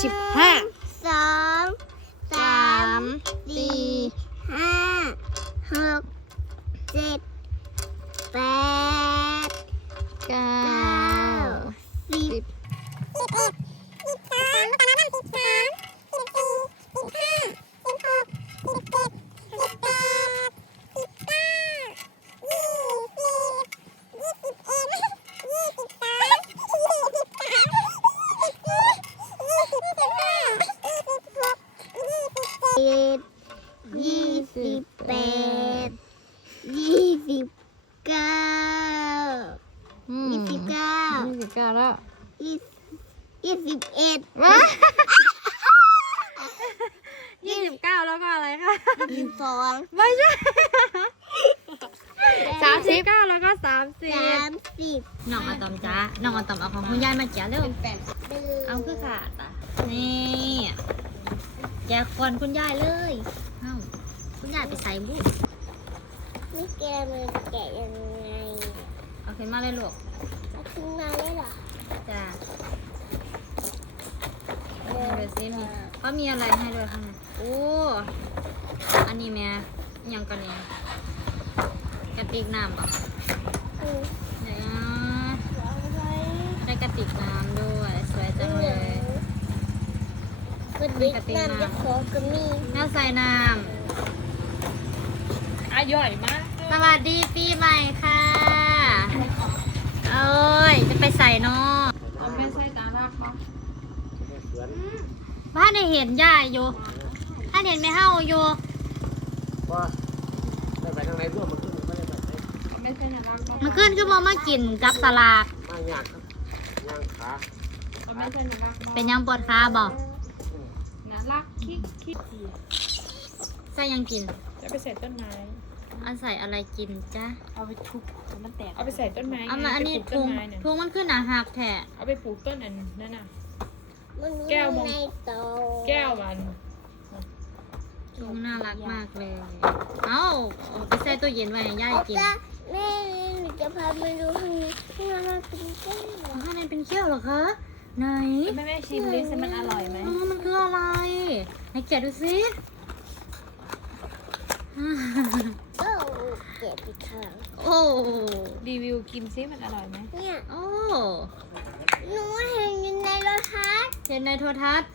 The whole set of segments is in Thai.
สิบห้าสองสามสี่ห้าหก ยี่สิบเอ็ดยี่สิบเก้าแล้วก็อะไรคะยี่สิบสองไม่ใช่สามสิบเก้าแล้วก็สามสิบสามสิบน้องอะตอมจ้าน้องอะตอมเอาของคุณยายมาแกะเร็วแปดเอาคือขาดอะนี่แกะคอนคุณยายเลยเอ้าคุณยายไปใส่บุ้นี่แกมือแกะยังไงเอาขึ้นมาเลยลูกเอาขึ้นมาได้เหรอจ้า เอาให้ดูซิมีเขามีอะไรให้ด้วยข้างในโอ้ อันนี้แม่อิหยังกันเนี่ยกระติกน้ำป่ะอืมเนี่ยเอาไว้ได้กระติกน้ำด้วย สวยจังเลยกระดิกน้ำจะขอก็มีแม่ใส่น้อะย่อยมากำสวัสดีปีใหม่ค่ะ เอ้ย จะไปใส่เนอไม่ใช่ตาลากเขา บ้านได้เห็นยายอยู่ถ้าเห็นไม่เฮาอยู่ว่าได้ไปทางไหนร่วมมันขึ้นไม่ได้ไปไหนไม่ใช่ตาลากเขามันขึ้นก็มอมากินกับสลากมายากครับยางขาไม่ใช่ตาลากเขาเป็นยังปวดขาบอกนะลากคิกคิกใส่ยังกิน จะไปใส่ต้นไม้อันใส่อะไรกินจ้ะเอาไปทุบมันแตกเอาไปใส่ต้นไม้เอามาอันนี้ไปปลูกทุต้งนไม้เนี่ยทุงมันขึ้นหนาหักแท้เอาไปปลูกต้นอันนั่นน่ะ มันมีแก้วมอง ในโตแก้วมันทุงน่ารักมากเลย เอ้าเอาไปใส่ตู้เย็นไว้ให้ยายกินจ้ะแม่หนูจะพาไปดูข้างในข้างในมันเป็นแก้วอ๋อข้างในเป็นเขี้ยวเหรอคะ ไหนแม่แม่ชิมดิสิมันอร่อยไหมอ๋อมันคืออะไร ให้แกะดูสิโอ้ เก็บอีกครั้งโอ้รีวิวกินซิมันอร่อยไหมเนี่ยโอ้หนูเห็นอยู่ในรถทัศน์เห็นในโทรทัศน์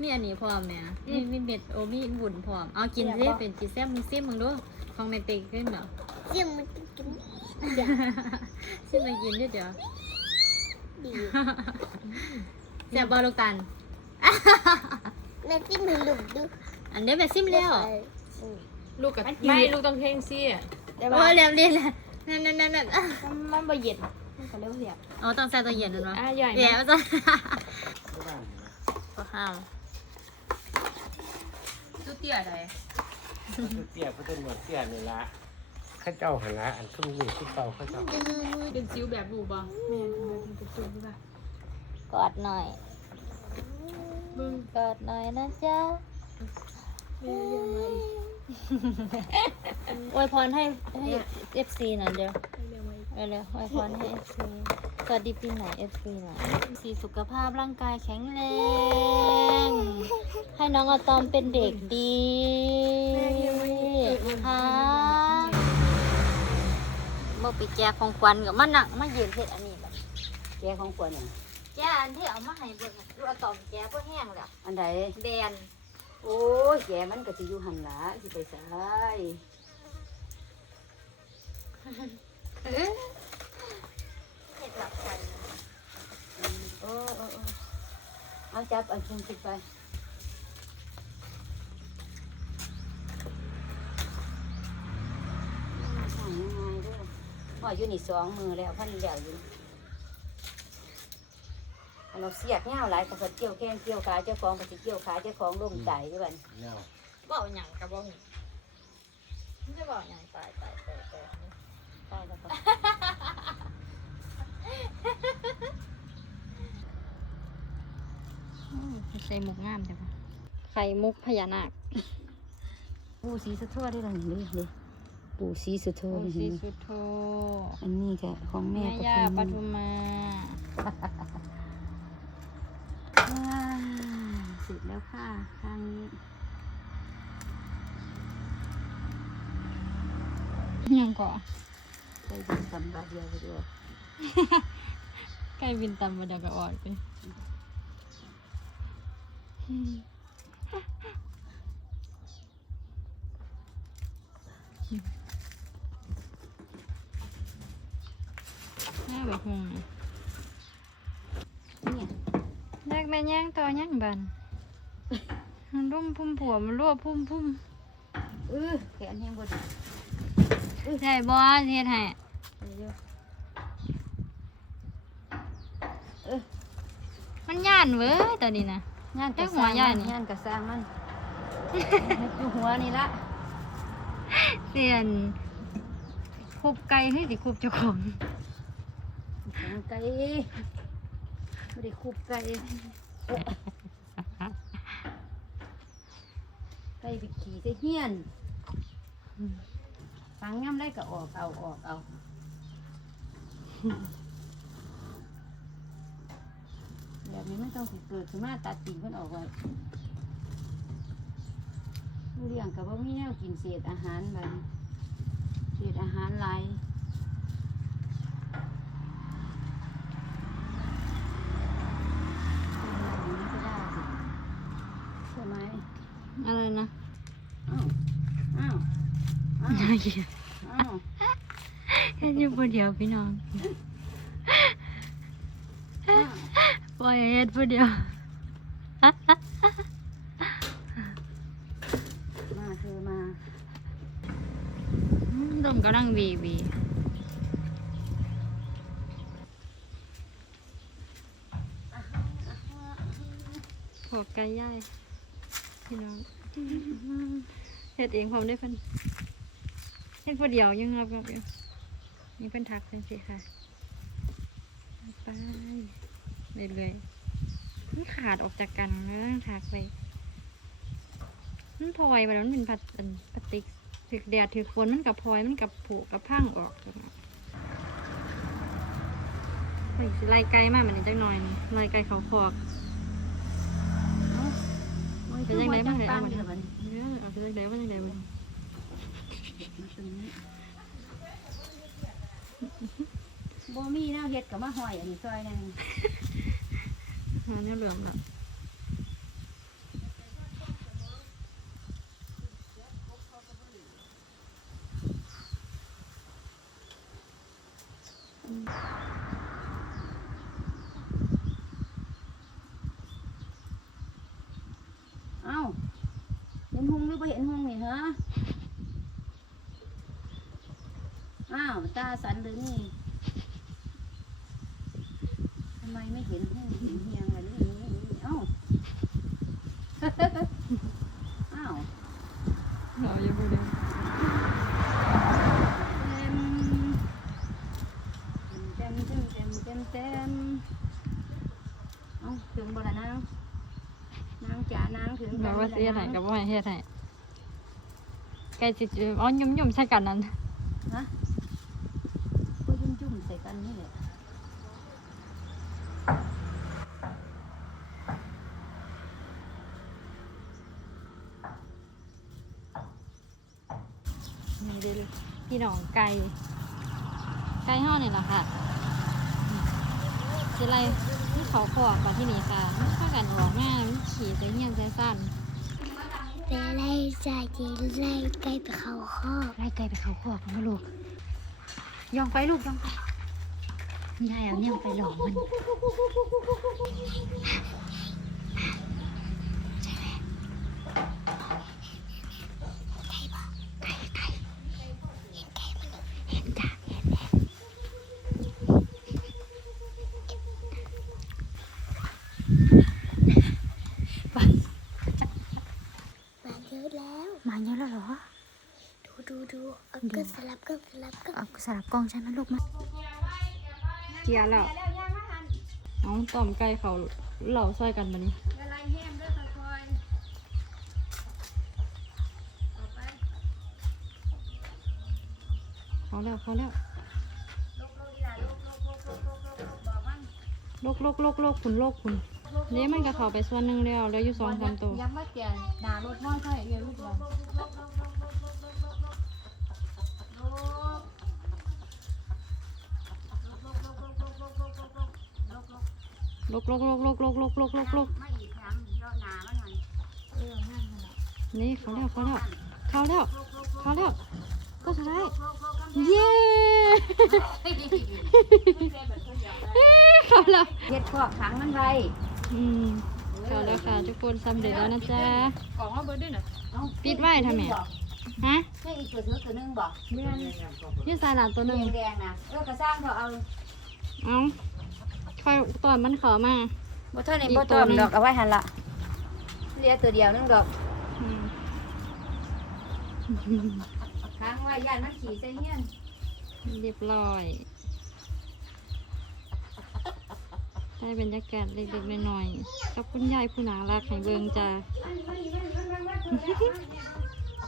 มีอันนี้พร้อมเนี่ยมีมีเม็ดโอมีบุญพร้อม เอากินสิเป็นจีแซ่บมึงซิมึงดูของเมติกขึ้นเหรอเจียมมันจะกินซิมากินด้วยเดี๋ยวดีแซ่บบอลูกตันแม่จิ้มให้ลูกดูอันเดียวแบบซิมแล้วอืม ลูกกับไม่ลูกต้องเพ่งซี่โอ้เรียบเรียนแล้วนั่นนั่นนั่นนั่นมันบะเย็นมันก็เรียกเสียบอ๋อต้องใส่ตัวเย็นด้วยเนาะอะใหญ่เดี๋ยวมากจะไม่ได้ก็ห้ามตู้เตี้ยอะไรนะเตี้ยพระต้นหนวดเตี้ยนี่ละข้าเจ้าหันละอันทุ่งนี่ที่เก่าข้าเจ้าเป็นซิวแบบบูบ่แม่เป็นเป็นตุ้มใช่ป่ะกอดหน่อยมึงกอดหน่อยนะจ๊ะแม่ยังไง อวยพรให้ให้เอฟซีหน่อยเดี๋ยวยังไงไปเลยอวยพรให้เอฟซีสวัสดีปีใหม่เอฟซีหน่อยสีสุขภาพร่างกายแข็งแรง ให้น้องอะตอมเป็นเด็กดีค่ะเมื่อปีแจกของขวัญกับมาหนักมาเย็นเฮ็ดอันนี้แบบแกของขวัญอะแจอันที่เอามาให้เบิ่งอะดูอะตอมแจเพราะแห้งแล้วอันใดแดน โอ้ยแกมันก็สิอยู่หันหละสิไปสายเฮ็ดหลับใจโอ้โอ้เอาจับเอาชุมสิไปทำยังไงด้วยว่าอยู่นี่สองมือแล้วพันเดียวอยู่ เราเสียกเงาหลายกระสัดเกี่ยวแข้งเกี่ยวขาเจ้าของกระสิเกี่ยวขาเจ้าของลมใจด้วยบันเนี่ยเว้าหยังกับบ่ฮู้มันจะเว้าหยังตายตายตายตายตายแล้วก็ใส่มุกงามจังไข่มุกพญานาค ปูสีสะทั่วได้เลยนี่นี่ปูสีสะทั่วโอ้นี่สีเห็นไหมสุโธอันนี้ก็ของแม่แม่ย่าปปทุทุมมมา ว้าย สุด แล้วค่ะข้างนี้ยังก่อไปดินตำบาทเดียวไปด้วยใกล้บินตำมาเดยวก็ออกไปน่าแบบงงเนี่ยแรกแม่ย่างต่อย่างบัน มันรุ่มพุ่มผัวมันรั่วพุ่มพุ่มเออแขนแห้งบ่ดีใช่บอสเฮ็ดให้เดี๋ยวมันย่านเว้ยตอนนี้นะงานกระหัวใหญ่นี่งานกระสร้างมันอยู่หัวนี่ละเสียนคุบไก่ให้สิคุบเจ้าของของไก่ไม่ได้คูบไก่ โอ๊ะไก่ไปขี่ใส่เฮี้ยนฟังย่ำได้ก็ออกเอาออกเอาแบบนี้ไม่ต้องเกิดขึ้นมาตัดติ่งมันออกไว้ผู้เลี้ยงกับว่ามีแนวกินเศษอาหารแบบเศษอาหารลาย ใช่ไหม อะไรนะ อ้าวอ้าวอ้าว น่า เกลียดอ้าวแค่อยู่คนเดียวพี่น้องปล่อยเฮ็ดผู้เดียวมาเธอมาดมกำลังบีบีขอบไก่ย่ายพี่น้องเฮ็ดเองพร้อมได้เพิ่น เฮ็ดผู้เดียวยังรับรับอยู่นี่เป็นทักเป็นสิค่ะ ไปเรื่อยๆมันขาดออกจากกันแล้วต้องทักไปมันพลอยไปแล้วมันเป็นพลาสอันพลาสติกถึกแดดถึกฝนมันกับพลอยมันกับผุกับพังออกเฮ้ยสิไล่ไกลมากมันจักหน่อยนี่ไล่ไกลเขาคอกเป็นยังไงบ้างเนี่ยตั้เอางมาเดี๋ดิยวมันเออเอาไปจักไดว่าจักไดบ่มาต รงนี้บ่มีแนวเฮ็ดกับมาหอยอันนี้ซอยนั่นหาแนวเหลืองละ เอ้าเห็นหุงหรือบ่เห็นหุงนี่ฮะอ้าว ตาสันหรือนี่ทำไมไม่เห็นหุงเห็นเฮียงล่ะนี่นี่นี่เอ้าอ้าวเราอย่าพูดเดียวเต็มเต็มเต็มเต็มเต็มเต็มเอาถึงบ่ละนางนางจ๋านางถึงเราว่าบ่สิเฮ็ดให้นาง กับว่าเฮ็ดให้ไก่สิอ๋อยุ่มๆใช่กันนั้น ฮะก็ยุ่มจุ่มๆใส่กันนี่แหละ นี่เด้อ พี่น้องไก่ไก่ห่อนี่ล่ะค่ะสิไล่ที่เขาขอกมาที่นี่ค่ะมันเข้ากันออกง่ายมันขี่ใส่เหี้ยนใส่สั้นไปไล่จ่ายจีไล่ไก่ไปเขาคอกไล่ไก่ไปเขาขอกมาลูกย่องไปลูกย่องไปยายเอาเนี่ยไปหลอกมัน มาเยอะแล้ว มาเยอะแล้วเหรอ ดูดูดูเอาก็สลับก็สลับก็ เอา สลับกล้องใช่ไหมลูกมาเกียร์แล้วเอาต่อมไก่เขาเหล่าซอยกันมานี่เขาแล้วเขาแล้วลกลกๆๆๆๆๆบอกมันโลกโลกโลกโลกคุณโลกคุณลเนี่ยมันก็เข้าไปส่วนหนึ่งแล้วเหลืออยู่สองสามตัวยับมาเตียนหนารถมอไซค์เรียนลูกเรา ลุกลุกลุกลุกลุกลุกลุกลุกลุกมาอีกครั้งเราหนามันหันเออง่ายขนาดนี่เขาแล้วเขาแล้วเขาแล้วเขาแล้วก็ใช่เย้เขาแล้วเฮ็ดพวกขังมันไว้อืมเขาแล้วค่ะทุกคนสำเร็จแล้วนะจ๊ะกล่องเอาเบิร์ดด้วยนะปิดไว้ทำไมฮะแค่อีกตัวนื้อตัวนึงบ่แม่นยืดสายหลานตัวนึงแดงนะเออกระซ้างเถอะเอาเอา ค่อยตอนมันเขามาบ่เท่านี้อีกบ่ตัต้วอมหนึ่งดอกเอาไว้หั่นละเหลือตัวเดียวนึงดอกอืมค้างไว้ย่านมันขี่ใส่เฮียนเรียบร้อยได้บรรยากาศเล็กๆน้อยๆกับคุณยายผู้น่ารักให้เบิงจ้า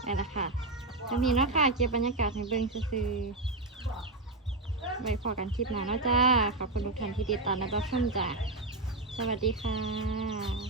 นี่นแหละค่ะจะมีเนาะค่ะเก็บบรรยากาศให้เบิ่งซื่อๆ ไว้พอกันคลิปหน้าเนาะจ้า ขอบคุณทุกท่านที่ติดตามและรับชมจ้า สวัสดีค่ะ